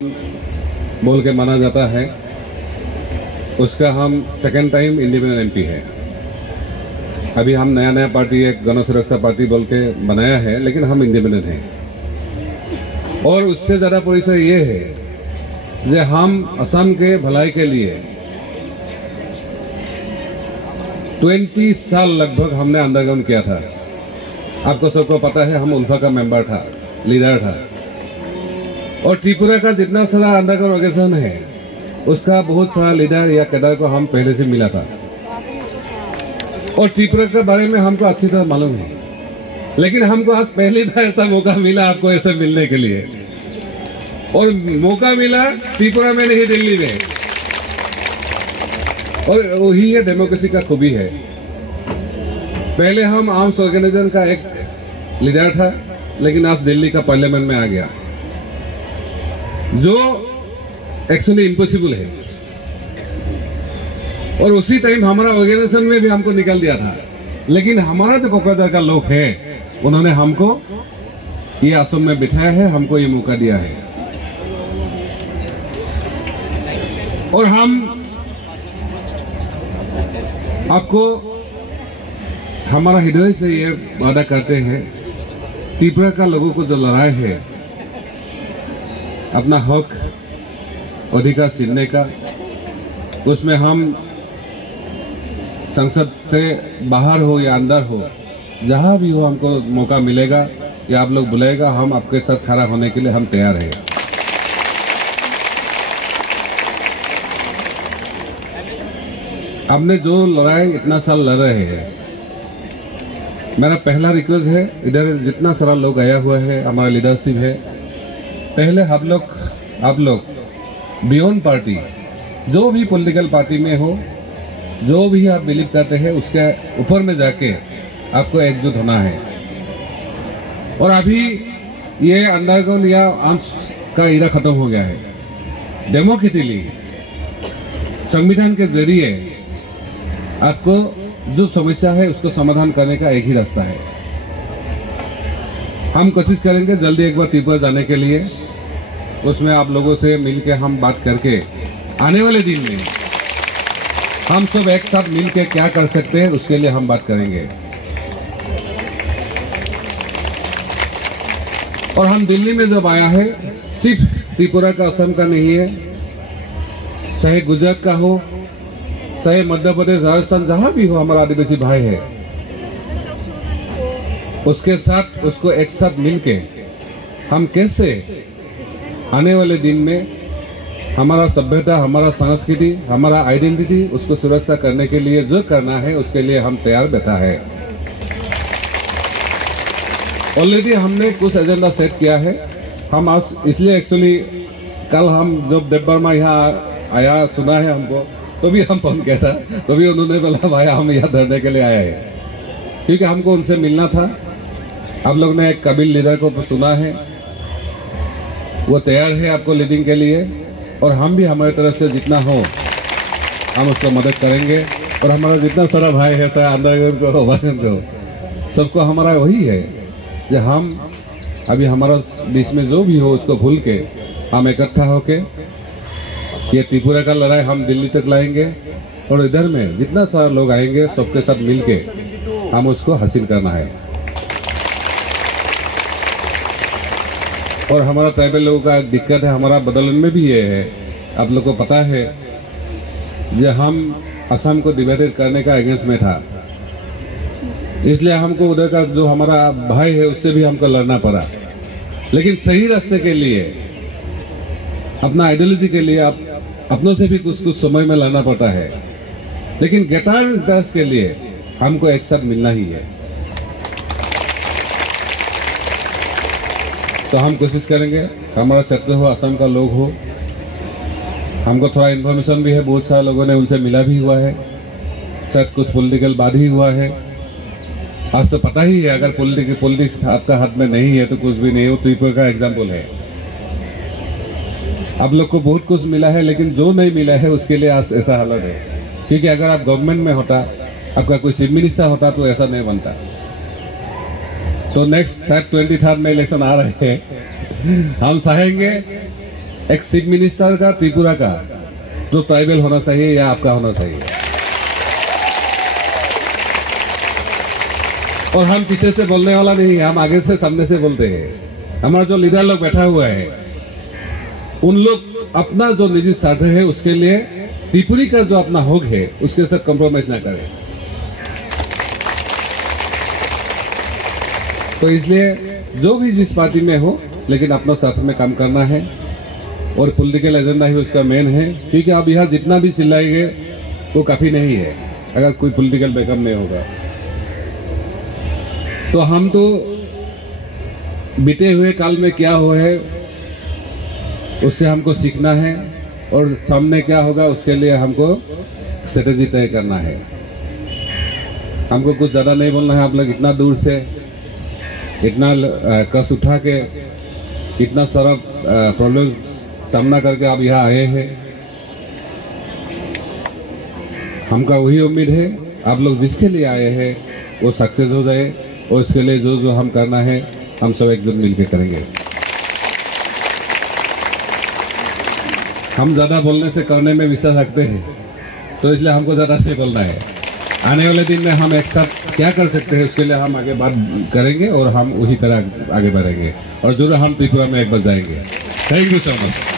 बोल के माना जाता है, उसका हम सेकंड टाइम इंडिपेंडेंट एमपी है। अभी हम नया पार्टी एक गण सुरक्षा पार्टी बोल के बनाया है, लेकिन हम इंडिपेंडेंट हैं। और उससे ज्यादा परिचय ये है कि हम असम के भलाई के लिए 20 साल लगभग हमने अंडरग्राउंड किया था। आपको सबको पता है, हम उल्फा का मेंबर था, लीडर था। और त्रिपुरा का जितना सारा अंडरग्राउंड ऑर्गेनाइजेशन है, उसका बहुत सारा लीडर या कैडर को हम पहले से मिला था। और त्रिपुरा के बारे में हमको अच्छी तरह मालूम है, लेकिन हमको आज पहली बार ऐसा मौका मिला आपको ऐसे मिलने के लिए। और मौका मिला त्रिपुरा में नहीं, दिल्ली में। और वही ये डेमोक्रेसी का खूबी है। पहले हम आर्म्स ऑर्गेनाइजेशन का एक लीडर था, लेकिन आज दिल्ली का पार्लियामेंट में आ गया, जो एक्चुअली इम्पॉसिबल है। और उसी टाइम हमारा ऑर्गेनाइजेशन में भी हमको निकाल दिया था, लेकिन हमारा जो कोकराझार का लोग है, उन्होंने हमको ये असम में बिठाया है, हमको ये मौका दिया है। और हम आपको हमारा हृदय से ये वादा करते हैं, त्रिपुरा का लोगों को जो लड़ाई है अपना हक अधिकार छीनने का, उसमें हम संसद से बाहर हो या अंदर हो, जहां भी हो हमको मौका मिलेगा या आप लोग बुलाएगा, हम आपके साथ खड़ा होने के लिए हम तैयार हैं। हमने जो लड़ाई इतना साल लड़ रहे हैं, मेरा पहला रिक्वेस्ट है, इधर जितना सारा लोग आया हुआ है, हमारा लीडरशिप है, पहले आप लोग बियॉन्ड पार्टी, जो भी पॉलिटिकल पार्टी में हो, जो भी आप बिलीव करते हैं, उसके ऊपर में जाके आपको एकजुट होना है। और अभी ये अंडरग्राउंड या आर्म्स का इरा खत्म हो गया है। डेमोक्रेटिकली संविधान के जरिए आपको जो समस्या है उसको समाधान करने का एक ही रास्ता है। हम कोशिश करेंगे जल्दी एक बार त्रिपुरा जाने के लिए, उसमें आप लोगों से मिलकर हम बात करके आने वाले दिन में हम सब एक साथ मिलकर क्या कर सकते हैं, उसके लिए हम बात करेंगे। और हम दिल्ली में जब आया है, सिर्फ त्रिपुरा का, असम का नहीं है, चाहे गुजरात का हो, चाहे मध्य प्रदेश, राजस्थान, जहां भी हो, हमारा आदिवासी भाई है, उसके साथ उसको एक साथ मिलके हम कैसे आने वाले दिन में हमारा सभ्यता, हमारा संस्कृति, हमारा आइडेंटिटी, उसको सुरक्षा करने के लिए जो करना है, उसके लिए हम तैयार बैठा है। ऑलरेडी हमने कुछ एजेंडा सेट किया है। हम आज इसलिए एक्चुअली कल हम जब देव वर्मा यहाँ आया, सुना है हमको, तो भी हम फोन किया था, तो भी उन्होंने बोला भाई हम यहाँ धरने के लिए आए हैं, क्योंकि हमको उनसे मिलना था। आप लोग ने एक काबिल लीडर को सुना है, वो तैयार है आपको लीडिंग के लिए, और हम भी हमारी तरफ से जितना हो हम उसको मदद करेंगे। और हमारा जितना सारा भाई है, चाहे अंडरग्राउंड को, ओवरग्राउंड को, सबको हमारा वही है कि हम अभी हमारा देश में जो भी हो उसको भूल के हम इकट्ठा होके ये त्रिपुरा का लड़ाई हम दिल्ली तक लाएंगे। और इधर में जितना सारा लोग आएंगे, सबके साथ मिलके हम उसको हासिल करना है। और हमारा ट्राइबल लोगों का एक दिक्कत है, हमारा बदलन में भी ये है, आप लोग को पता है, जो हम असम को डिवाइडेड करने का अगेंस्ट में था, इसलिए हमको उधर का जो हमारा भाई है उससे भी हमको लड़ना पड़ा। लेकिन सही रास्ते के लिए, अपना आइडियोलॉजी के लिए आप अपनों से भी कुछ समय में लड़ना पड़ता है, लेकिन गेटार विकास के लिए हमको एक साथ मिलना ही है। तो हम कोशिश करेंगे, हमारा सेक्टर हो, असम का लोग हो, हमको थोड़ा इन्फॉर्मेशन भी है, बहुत सारे लोगों ने उनसे मिला भी हुआ है, शायद कुछ पॉलिटिकल बात ही हुआ है। आज तो पता ही है, अगर पॉलिटिक्स आपका हाथ में नहीं है तो कुछ भी नहीं हो। त्रिपुरा का एग्जाम्पल है, आप लोग को बहुत कुछ मिला है, लेकिन जो नहीं मिला है उसके लिए आज ऐसा हालत है। क्योंकि अगर आप गवर्नमेंट में होता, आपका कोई चीफ मिनिस्टर होता, तो ऐसा नहीं बनता। तो नेक्स्ट शायद 23 में इलेक्शन आ रहे हैं, हम चाहेंगे एक चीफ मिनिस्टर का त्रिपुरा का जो ट्राइबल होना चाहिए या आपका होना चाहिए। और हम पीछे से बोलने वाला नहीं है, हम आगे से सामने से बोलते हैं। हमारा जो लीडर लोग बैठा हुआ है, उन लोग अपना जो निजी स्वार्थ है उसके लिए त्रिपुरी का जो अपना हक है उसके साथ कॉम्प्रोमाइज ना करें। तो इसलिए जो भी जिस पार्टी में हो, लेकिन अपना साथ में काम करना है और पॉलिटिकल एजेंडा ही उसका मेन है। क्योंकि अब यहाँ जितना भी चिल्लाएंगे वो काफी नहीं है अगर कोई पॉलिटिकल बैकअप नहीं होगा। तो हम तो बीते हुए काल में क्या हुआ है उससे हमको सीखना है और सामने क्या होगा उसके लिए हमको स्ट्रेटेजी तय करना है। हमको कुछ ज्यादा नहीं बोलना है। आप लोग इतना दूर से इतना कष्ट उठा के इतना सारा प्रॉब्लम सामना करके आप यहाँ आए हैं। हमका वही उम्मीद है आप लोग जिसके लिए आए हैं वो सक्सेस हो जाए और इसके लिए जो जो हम करना है हम सब एकजुट मिलकर करेंगे। हम ज्यादा बोलने से करने में विश्वास रखते हैं, तो इसलिए हमको ज्यादा नहीं बोलना है। आने वाले दिन में हम एक साथ क्या कर सकते हैं उसके लिए हम आगे बात करेंगे और हम उसी तरह आगे बढ़ेंगे और जरूर हम त्रिपुरा में एक बार जाएंगे। Thank you so much.